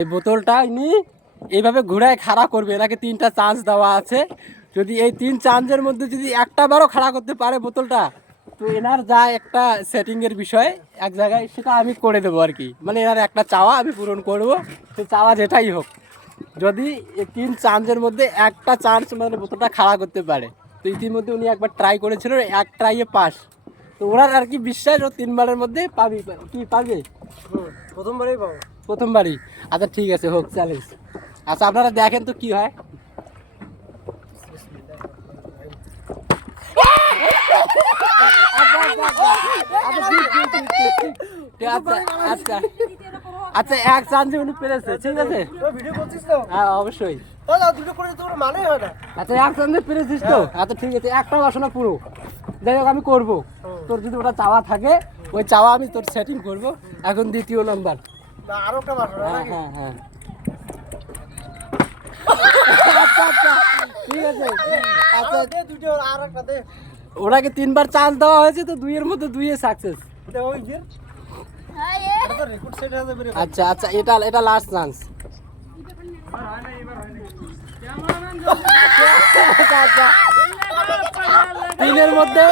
এই বোতলটা ইনি এইভাবে ঘুরায় খাড়া করবে, এনাকে 3টা চান্স দেওয়া আছে। যদি এই 3 চান্সের মধ্যে যদি একটা বারও খাড়া করতে পারে বোতলটা, তো এনার যা একটা সেটিংয়ের বিষয় এক জায়গায় সেটা আমি করে দেবো আর কি, মানে এনার একটা চাওয়া আমি পূরণ করবো, সে চাওয়া যেটাই হোক। যদি এই 3 চান্সের মধ্যে একটা চান্স মানে বোতলটা খাড়া করতে পারে, তো ইতিমধ্যে উনি একবার ট্রাই করেছিল, এক ট্রাইয়ে পাস। তো ওনার আর কি বিশ্বাস ও 3বারের মধ্যে পাবে, কি পাবে? প্রথমবারই পাবো। প্রথমবারই? আচ্ছা ঠিক আছে, হোক চ্যালেঞ্জ। আচ্ছা আপনারা দেখেন তো কি হয়। আচ্ছা আচ্ছা, এক চান্সে উনি পেরেছে, ঠিক আছে। ভিডিও করছিস তো? হ্যাঁ অবশ্যই। দুটো করে তোর মানে হয় না। আচ্ছা এক চান্সে পেরেছিস তো? আচ্ছা ঠিক আছে, একটাও আসো না পুরো, যাই হোক আমি করবো। তোর যদি ওটা চাওয়া থাকে, ওই চাওয়া আমি তোর সেটিং করবো। এখন 2য় নাম্বার। না আরো একটা মারো হ্যাঁ নাকি? হ্যাঁ হ্যাঁ আচ্ছা আচ্ছা ঠিক আছে। আচ্ছা দে দুটো আর একটা দে। ওনাকে 3বার চান্স দেওয়া হয়েছে, তো 2-এর মধ্যে 2-এ সাকসেস। দে ওই যে এটা তো রেকর্ড সেট আছে বেরে। আচ্ছা আচ্ছা, এটা লাস্ট চান্স। আচ্ছা 3-এর মধ্যে,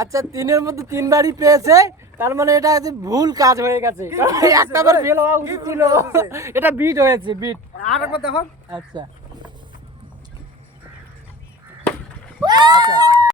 আচ্ছা 3-এর মধ্যে 3বারই পেয়েছে, তার মানে এটা যে ভুল কাজ হয়ে গেছে, একটাবার ফেল হওয়া উচিত ছিল। এটা বিট হয়েছে, বিট। আর একবার দেখো। আচ্ছা